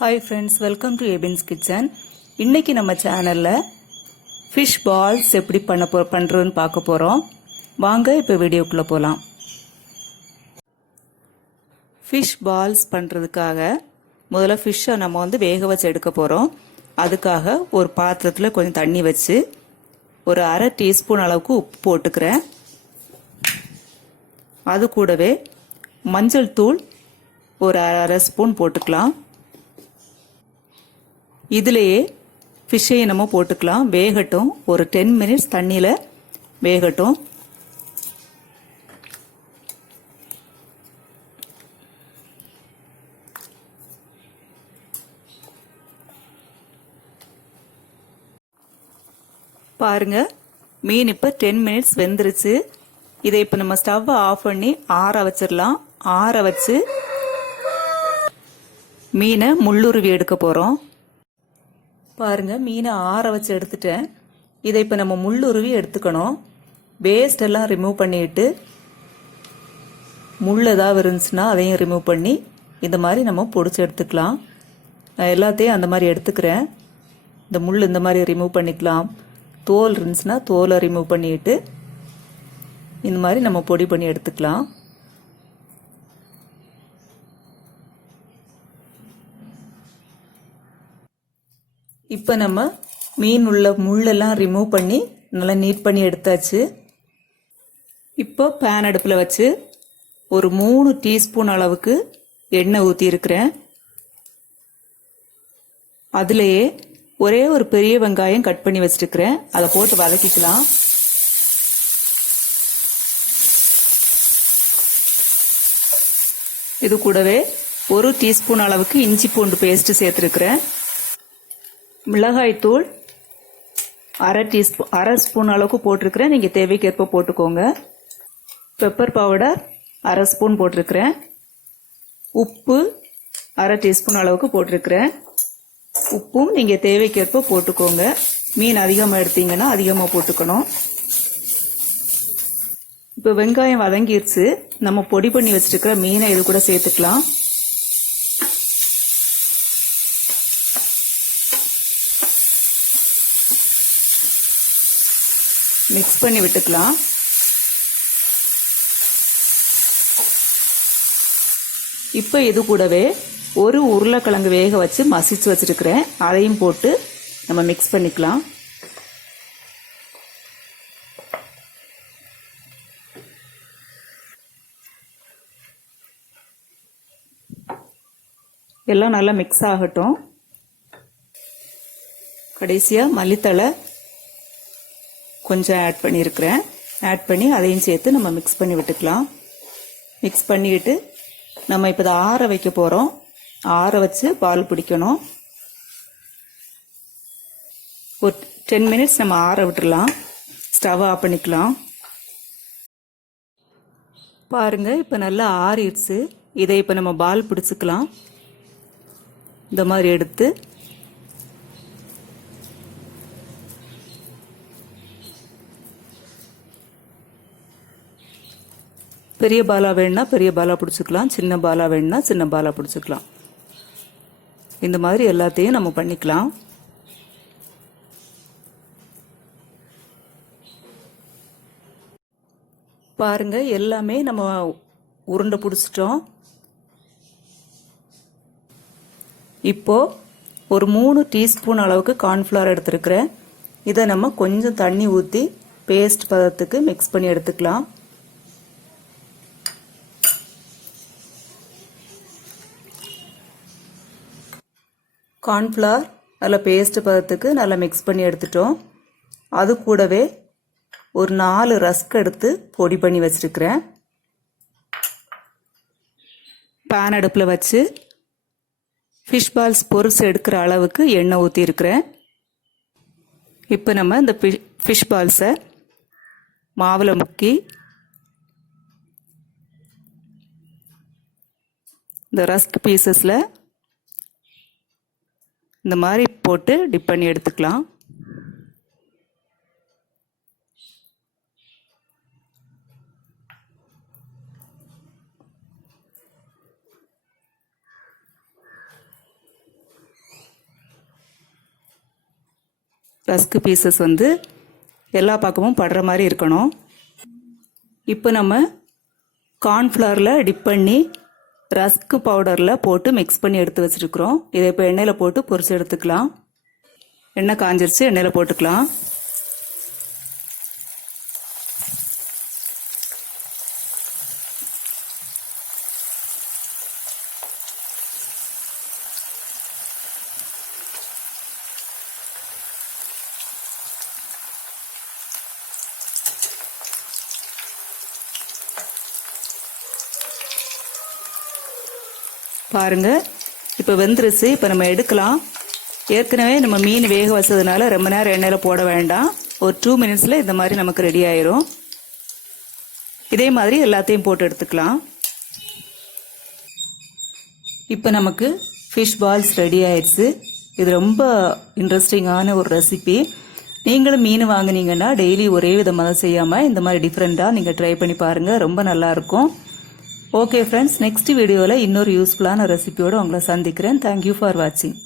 Hi friends, welcome to EBINS KITCHEN. இன்னைக்கு நம்ம சேனல்ல fish balls எப்படி பண்றதுன்னு பார்க்க போறோம். வாங்க இப்போ வீடியோக்குள்ள போலாம். fish balls பண்றதுக்காக முதல்ல ஃபிஷ்ஷை நம்ம வேக வச்சு எடுக்க போறோம். அதுக்காக ஒரு பாத்திரத்துல கொஞ்சம் தண்ணி வச்சு ஒரு அரை டீஸ்பூன் அளவுக்கு உப்பு போட்டுக்கிறேன். அது கூடவே மஞ்சள் தூள் ஒரு அரை ஸ்பூன் போட்டுக்கலாம். இதிலேயே ஃபிஷ்ஷையை நம்ம போட்டுக்கலாம். வேகட்டும், ஒரு 10 மினிட்ஸ் தண்ணியில் வேகட்டும். பாருங்க, மீன் இப்போ 10 மினிட்ஸ் வெந்துருச்சு. இதை இப்போ நம்ம ஸ்டவ்வை ஆஃப் பண்ணி ஆற வச்சிடலாம். ஆற வச்சு மீனை முள்ளுருவி எடுக்க போகிறோம். பாருங்க, மீனை ஆற வச்சு எடுத்துட்டேன். இதை இப்போ நம்ம முள்ளுருவி எடுத்துக்கணும். வேஸ்ட் எல்லாம் ரிமூவ் பண்ணிட்டு முள் ஏதாவது இருந்துச்சுன்னா அதையும் ரிமூவ் பண்ணி இந்த மாதிரி நம்ம பொடிச்சு எடுத்துக்கலாம். நான் எல்லாத்தையும் அந்த மாதிரி எடுத்துக்கிறேன். இந்த முள் இந்த மாதிரி ரிமூவ் பண்ணிக்கலாம். தோல் இருந்துச்சுன்னா தோலை ரிமூவ் பண்ணிட்டு இந்த மாதிரி நம்ம பொடி பண்ணி எடுத்துக்கலாம். இப்போ நம்ம மீன் உள்ள முள்ளெல்லாம் ரிமூவ் பண்ணி நல்லா நீட் பண்ணி எடுத்தாச்சு. இப்போ பேன் அடுப்பில் வச்சு ஒரு 3 டீஸ்பூன் அளவுக்கு எண்ணெய் ஊற்றி இருக்கிறேன். அதுலேயே ஒரே ஒரு பெரிய வெங்காயம் கட் பண்ணி வச்சிருக்கிறேன். அதை போட்டு வதக்கிக்கலாம். இது கூடவே 1 டீஸ்பூன் அளவுக்கு இஞ்சி பூண்டு பேஸ்ட் சேர்த்துருக்கிறேன். மிளகாய்த்தூள் அரை ஸ்பூன் அளவுக்கு போட்டிருக்கிறேன். நீங்கள் தேவைக்கேற்ப போட்டுக்கோங்க. பெப்பர் பவுடர் அரை ஸ்பூன் போட்டிருக்கிறேன். உப்பு அரை டீஸ்பூன் அளவுக்கு போட்டிருக்கிறேன். உப்பும் நீங்கள் தேவைக்கேற்ப போட்டுக்கோங்க. மீன் அதிகமாக எடுத்தீங்கன்னா அதிகமாக போட்டுக்கணும். இப்போ வெங்காயம் வதங்கிருச்சு. நம்ம பொடி பண்ணி வச்சிருக்கிற மீனை இது கூட சேர்த்துக்கலாம். மிக்ஸ் பண்ணி விட்டுக்கலாம். இப்போ இது கூடவே ஒரு உருளைக்கிழங்கு வேக வச்சு மசிச்சு வச்சிருக்கிறேன். அதையும் போட்டு நம்ம மிக்ஸ் பண்ணிக்கலாம். எல்லாம் நல்லா மிக்ஸ் ஆகட்டும். கடைசியாக மல்லித்தழை கொஞ்சம் ஆட் பண்ணியிருக்கிறேன். ஆட் பண்ணி அதையும் சேர்த்து நம்ம மிக்ஸ் பண்ணி விட்டுக்கலாம். மிக்ஸ் பண்ணிவிட்டு நம்ம இப்போ இதை ஆற வைக்க போகிறோம். ஆற வச்சு பால் பிடிக்கணும். ஒரு 10 மினிட்ஸ் நம்ம ஆற விட்டுடலாம். ஸ்டவ் ஆஃப் பண்ணிக்கலாம். பாருங்க, இப்போ நல்லா ஆறிடுச்சு. இதை இப்போ நம்ம பால் பிடிச்சிக்கலாம். இந்த மாதிரி எடுத்து பெரிய பாலா வேணும்னா பெரிய பாலா பிடிச்சிக்கலாம். சின்ன பாலா வேணும்னா சின்ன பாலா பிடிச்சிக்கலாம். இந்த மாதிரி எல்லாத்தையும் நம்ம பண்ணிக்கலாம். பாருங்க, எல்லாமே நம்ம உருண்டை பிடிச்சிட்டோம். இப்போ ஒரு 3 டீஸ்பூன் அளவுக்கு கார்ன்ஃப்ளவர் எடுத்துருக்கிறேன். இதை நம்ம கொஞ்சம் தண்ணி ஊற்றி பேஸ்ட் பதத்துக்கு மிக்ஸ் பண்ணி எடுத்துக்கலாம். கார்ன்ஃப்ளவர் நல்லா பேஸ்ட் பதத்துக்கு நல்லா மிக்ஸ் பண்ணி எடுத்துட்டோம். அது கூடவே ஒரு 4 ரஸ்க் எடுத்து பொடி பண்ணி வச்சிருக்கிறேன். பேன் அடுப்பில் வச்சு ஃபிஷ் பால்ஸ் பொரிச்சு எடுக்கிற அளவுக்கு எண்ணெய் ஊற்றி இருக்கிறேன். இப்போ நம்ம இந்த ஃபிஷ் பால்ஸை மாவில் முக்கி இந்த ரஸ்க் பீசஸில் இந்த மாதிரி போட்டு டிப் பண்ணி எடுத்துக்கலாம். ரஸ்க் பீசஸ் வந்து எல்லா பக்கமும் படுற மாதிரி இருக்கணும். இப்போ நம்ம கார்ன்ஃப்ளவரில் டிப் பண்ணி ரஸ்க் பவுடரில் போட்டு மிக்ஸ் பண்ணி எடுத்து வச்சுருக்குறோம். இதை இப்போ எண்ணெயில் போட்டு பொரிச்சு எடுத்துக்கலாம். எண்ணெய் காஞ்சிருச்சு, எண்ணெயில் போட்டுக்கலாம். பாருங்க, இப்போ வெந்துருச்சு. இப்போ நம்ம எடுக்கலாம். ஏற்கனவே நம்ம மீன் வேக வச்சதுனால ரொம்ப நேரம் எண்ணெயில் போட வேண்டாம். ஒரு 2 மினிட்ஸில் இந்த மாதிரி நமக்கு ரெடி ஆயிரும். இதே மாதிரி எல்லாத்தையும் போட்டு எடுத்துக்கலாம். இப்போ நமக்கு ஃபிஷ் பால்ஸ் ரெடி ஆயிடுச்சு. இது ரொம்ப இன்ட்ரெஸ்டிங்கான ஒரு ரெசிபி. நீங்களும் மீன் வாங்கினீங்கன்னா டெய்லி ஒரே விதமாக செய்யாமல் இந்த மாதிரி டிஃப்ரெண்ட்டாக நீங்கள் ட்ரை பண்ணி பாருங்கள். ரொம்ப நல்லாயிருக்கும். ஓகே ஃப்ரெண்ட்ஸ், நெக்ஸ்ட் வீடியோவில் இன்னொரு யூஸ்ஃபுல்லான ரெசிபியோடு உங்களை சந்திக்கிறேன். தேங்க்யூ ஃபார் வாட்சிங்.